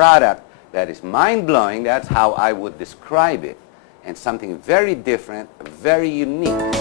product that is mind-blowing. That's how I would describe it. And something very different, very unique.